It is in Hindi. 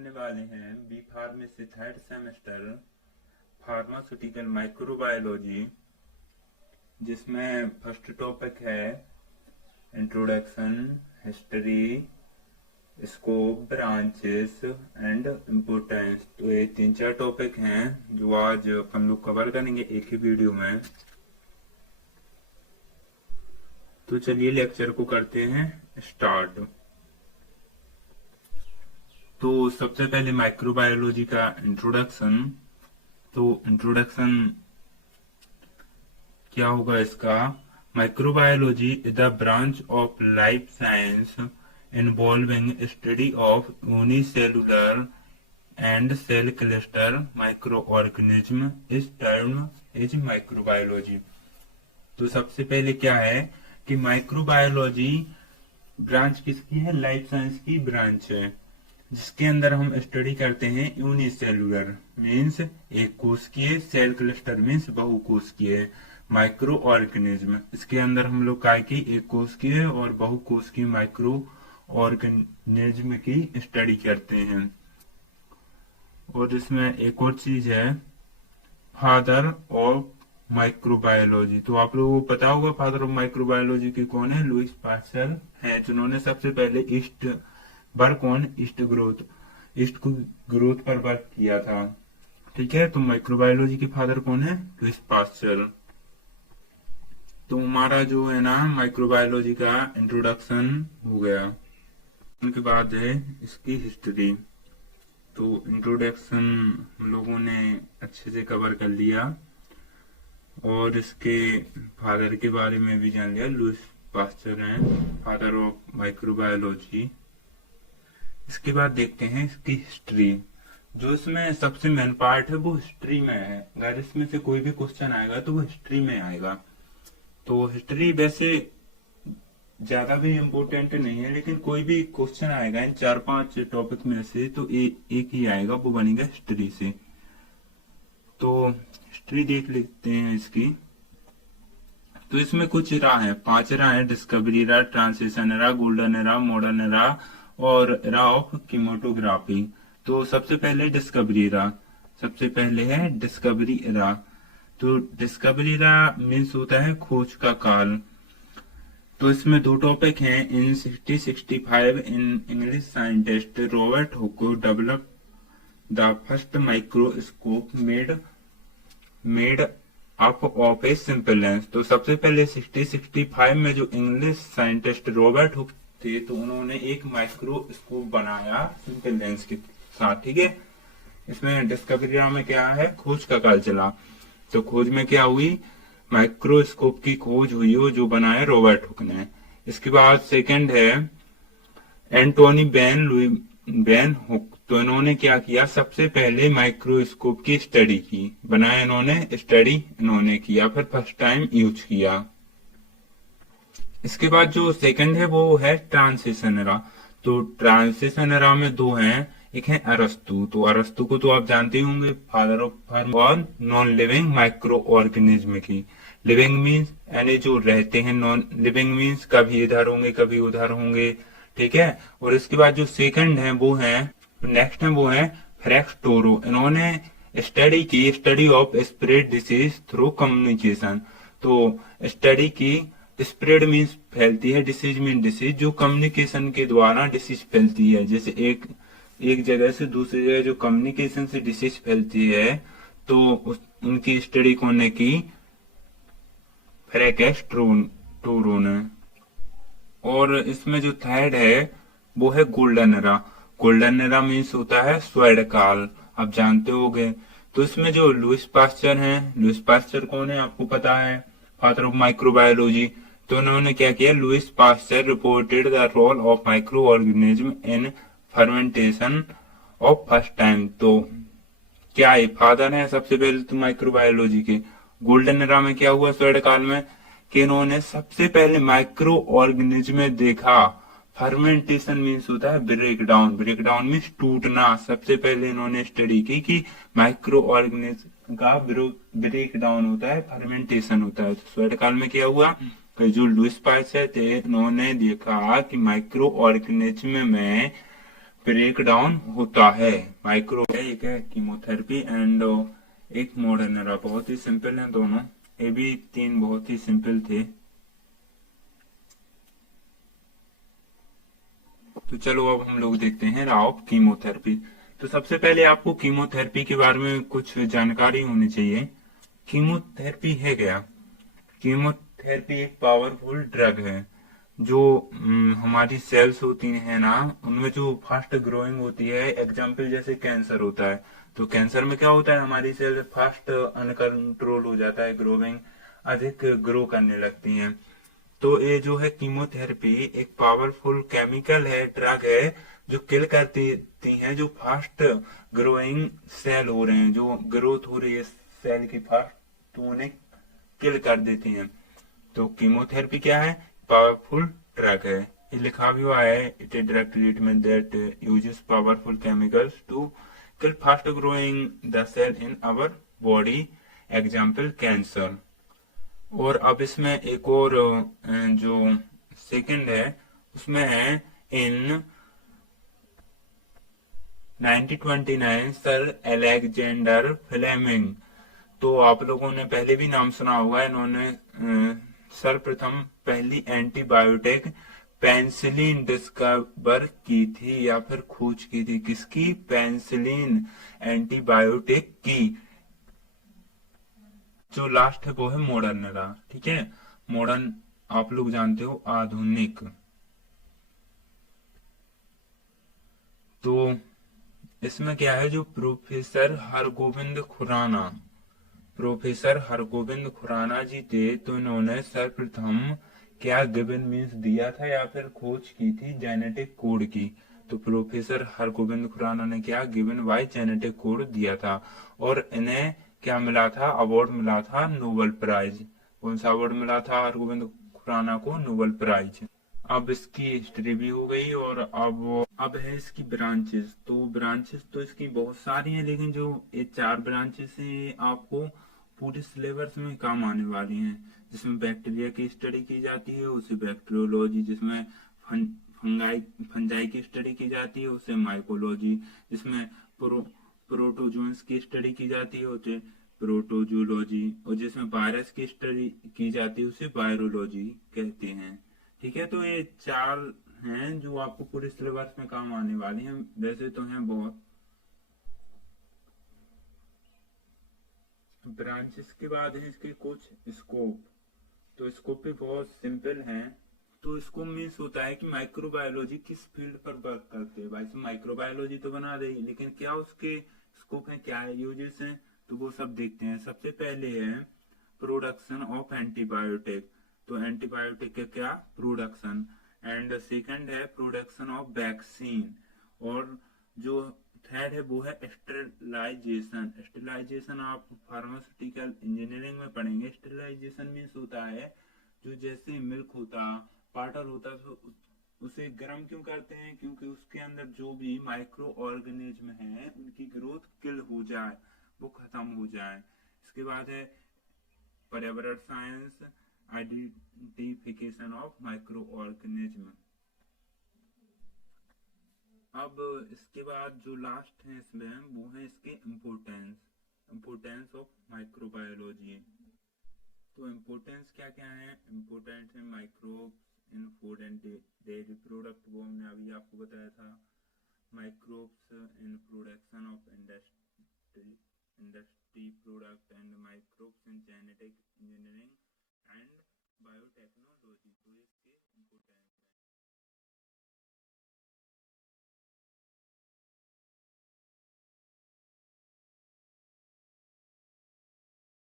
करने वाले हैं B pharmacy third semester pharmaceutical microbiology, जिसमें फर्स्ट टॉपिक है introduction, history, scope, branches and importance. तो ये 3-4 टॉपिक हैं जो आज हम लोग कवर करेंगे एक ही वीडियो में। तो चलिए लेक्चर को करते हैं स्टार्ट। तो सबसे पहले माइक्रोबायोलॉजी का इंट्रोडक्शन। तो इंट्रोडक्शन क्या होगा इसका? Microbiology is the branch of life science involving study of unicellular and cell cluster micro organism इस टर्म इज माइक्रोबायोलॉजी। तो सबसे पहले क्या है कि माइक्रोबायोलॉजी ब्रांच किसकी है? लाइफ साइंस की ब्रांच है, जिसके अंदर हम स्टडी करते हैं यूनिसेलुलर मीन्स एक कोशिकीय, सेल क्लस्टर मीन्स बहुकोशिकीय, माइक्रो ऑर्गेनिज्म इसके अंदर हम लोग काय की एक कोशिकीय और बहुकोशिकीय माइक्रो ऑर्गेनिज्म की स्टडी करते हैं। और इसमें एक और चीज है फादर ऑफ माइक्रोबायोलॉजी। तो आप लोगों को पता होगा फादर ऑफ माइक्रोबायोलॉजी के कौन है? लुईस पास्चर है, जिन्होंने सबसे पहले ईस्ट ग्रोथ पर वर्क किया था। ठीक है, तो माइक्रोबायोलॉजी के फादर कौन है? Lewis pasture. तो हमारा जो है ना माइक्रोबायोलॉजी का इंट्रोडक्शन हो गया। उनके बाद है इसकी हिस्ट्री। तो इंट्रोडक्शन हम लोगों ने अच्छे से कवर कर लिया और इसके फादर के बारे में भी जान लिया। लुईस पास्चर हैं फादर ऑफ माइक्रोबायोलॉजी। इसके बाद देखते हैं इसकी हिस्ट्री। जो इसमें सबसे मेन पार्ट है वो हिस्ट्री में है। अगर इसमें से कोई भी क्वेश्चन आएगा तो वो हिस्ट्री में आएगा। तो हिस्ट्री वैसे ज्यादा भी इम्पोर्टेंट नहीं है, लेकिन कोई भी क्वेश्चन आएगा इन 4-5 टॉपिक में से तो एक ही आएगा, वो बनेगा हिस्ट्री से। तो हिस्ट्री देख लेते हैं इसकी। तो इसमें कुछ एरा है, 5 एरा है। Discovery era, transition era, golden era, modern era और एरा ऑफ कीमोटोग्राफी। तो सबसे पहले डिस्कवरी एरा। सबसे पहले है डिस्कवरी एरा। तो डिस्कवरी एरा मीन्स होता है खोज का काल। तो इसमें 2 टॉपिक हैं। इन 1665 in English scientist Robert Hooke develop the first microscope made up of a simple lens. तो सबसे पहले 1665 में जो इंग्लिश साइंटिस्ट रॉबर्ट हुक थे, तो उन्होंने एक माइक्रोस्कोप बनाया सिंपल लेंस के साथ। ठीक है, इसमें डिस्कवरी में क्या है? खोज का काल चला। तो खोज में क्या हुई? माइक्रोस्कोप की खोज हुई हो जो बनाया रॉबर्ट हुक ने। इसके बाद सेकंड है एंटोनी बेन हुक। तो इन्होंने क्या किया? सबसे पहले माइक्रोस्कोप की स्टडी की, बनाया इन्होंने, स्टडी इन्होंने किया, फिर फर्स्ट टाइम यूज किया। इसके बाद जो सेकंड है वो है ट्रांजिशन एरा। तो ट्रांजिशन एरा में 2 हैं। एक है अरस्तु। तो अरस्तु को तो आप जानते ही होंगे, फादर ऑफ फार्म और नॉन लिविंग माइक्रो ऑर्गेनिज्म की। लिविंग मीन्स यानी जो रहते हैं, नॉन लिविंग मीन्स कभी इधर होंगे कभी उधर होंगे। ठीक है, और इसके बाद जो सेकंड है वो है नेक्स्ट है वो है फ्रैक्स टोरो। इन्होंने study of spread disease through communication. तो स्टडी की, स्प्रेड मीन्स फैलती है, डिसीज मीन डिसीज, जो कम्युनिकेशन के द्वारा डिसीज फैलती है। जैसे एक जगह से दूसरी जगह जो कम्युनिकेशन से डिसीज फैलती है, तो उनकी स्टडी करने की फ्रैक्स टोरो ने। और इसमें जो थर्ड है वो है golden era. Golden era means होता है स्वर्ण काल, आप जानते होंगे। तो इसमें जो लुईस पास्चर हैं, लुईस पास्चर कौन है आपको पता है? Father of microbiology. तो उन्होंने क्या किया? Louis Pasteur reported the role of micro organism in fermentation of first time. तो क्या है? फादर है सबसे पहले तो माइक्रोबायोलॉजी के। गोल्डन एरा में क्या हुआ स्वर्ण काल में कि इन्होंने सबसे पहले माइक्रो ऑर्गेनिज्म में देखा। फर्मेंटेशन मीन्स होता है break down, break down means टूटना। सबसे पहले इन्होंने स्टडी की कि माइक्रो ऑर्गेनिज्म का ब्रेक डाउन होता है, फर्मेंटेशन होता है। तो स्वर्ण काल में क्या हुआ कि जो लुईस पास्चर थे, उन्होंने देखा कि माइक्रो ऑर्गेनिज्म में ब्रेक डाउन होता है। माइक्रो है, एक है कीमोथेरेपी एंड एक मॉडर्नरा। बहुत ही सिंपल है दोनों, ये भी तीन बहुत ही सिंपल थे। तो चलो अब हम लोग देखते हैं राव कीमोथेरेपी। तो सबसे पहले आपको कीमोथेरेपी के बारे में कुछ जानकारी होनी चाहिए। कीमोथेरेपी है क्या? कीमोथेरेपी एक पावरफुल ड्रग है जो हमारी सेल्स होती है ना, उनमें जो फास्ट ग्रोइंग होती है, एग्जाम्पल जैसे कैंसर होता है, तो कैंसर में क्या होता है, हमारी सेल फास्ट अनकंट्रोल हो जाता है, ग्रोइंग अधिक ग्रो करने लगती हैं। तो ये जो है कीमोथेरेपी एक पावरफुल केमिकल है, ड्रग है, जो किल कर देती हैं जो फास्ट ग्रोइंग सेल हो रहे हैं, जो ग्रोथ हो रही है सेल की फास्ट, तो उन्हें किल कर देती हैं। तो कीमोथेरेपी क्या है? पावरफुल ड्रग है। ये लिखा भी हुआ है, it a drug treatment that uses powerful chemicals to kill fast growing the cell in our body, example cancer. और अब इसमें एक और जो सेकंड है उसमें है इन 1929 सर अलेक्जेंडर फ्लेमिंग। तो आप लोगों ने पहले भी नाम सुना होगा, इन्होंने सर्वप्रथम पहली एंटीबायोटिक पेंसिलिन डिस्कवर की थी या फिर खोज की थी। किसकी? पेंसिलिन एंटीबायोटिक की। जो लास्ट है वो है मॉडर्नरा। ठीक है, मॉडर्न आप लोग जानते हो आधुनिक। तो इसमें क्या है, जो प्रोफेसर हरगोविंद खुराना जी थे, तो इन्होंने सर्वप्रथम क्या गिवन मीन्स दिया था या फिर खोज की थी जेनेटिक कोड की। तो प्रोफेसर हरगोविंद खुराना ने क्या गिवन बाय जेनेटिक कोड दिया था, और इन्हें क्या मिला था? अवार्ड मिला था, नोबेल प्राइज। कौन सा अवार्ड मिला था हरगोविंद खुराना को? Nobel prize. अब इसकी हिस्ट्री भी हो गई, और अब है इसकी ब्रांचेस। तो ब्रांचेस तो इसकी बहुत सारी हैं, लेकिन जो ये चार ब्रांचेस हैं आपको पूरे सिलेबस में काम आने वाली हैं। जिसमें बैक्टीरिया की स्टडी की जाती है उसे बैक्टीरियोलॉजी, जिसमें फंगाई फंजाई की स्टडी की जाती है उसे माइकोलॉजी, जिसमें प्रोटोजोन्स की स्टडी की जाती है उसे प्रोटोजोलॉजी, और जिसमें वायरस की स्टडी की जाती है उसे वायरोलॉजी कहते हैं। ठीक है, तो ये चार हैं जो आपको पूरे सिलेबस में काम आने वाली हैं। वैसे तो हैं बहुत ब्रांचेस। के बाद है इसके कुछ स्कोप। तो स्कोप भी बहुत सिंपल हैं। तो इसको मीन्स होता है कि माइक्रोबायोलॉजी किस फील्ड पर वर्क करते हैं। भाई माइक्रोबायोलॉजी तो बना दे, लेकिन क्या उसके स्कोप है, क्या है, यूजेस हैं, तो वो सब देखते हैं। सबसे पहले है प्रोडक्शन ऑफ एंटीबायोटिक। तो एंटीबायोटिक का क्या? प्रोडक्शन। एंड सेकंड है प्रोडक्शन ऑफ वैक्सीन। और जो थर्ड है वो है स्टेरिलाइजेशन। स्टेरिलाइजेशन आप फार्मास्यूटिकल इंजीनियरिंग में पढ़ेंगे। स्टेरिलाइजेशन मीन्स होता है जो जैसे मिल्क होता, पाउडर होता, तो उसे गर्म क्यों करते हैं? क्योंकि उसके अंदर जो भी माइक्रो ऑर्गेनिज्म है उनकी ग्रोथ किल हो जाए, वो खत्म हो जाए। इसके बाद है पर्यावरण science, identification of micro organism. अब इसके बाद जो लास्ट है इसमें वो है इसके इम्पोर्टेंस ऑफ माइक्रोबायोलॉजी। तो इम्पोर्टेंस क्या क्या है? इम्पोर्टेंट है microbes in food and dairy product, वो हमने अभी आपको बताया था। Microbes in production of industry product, and microbes in genetic engineering and biotechnology. तो इसके इम्पोर्टेंस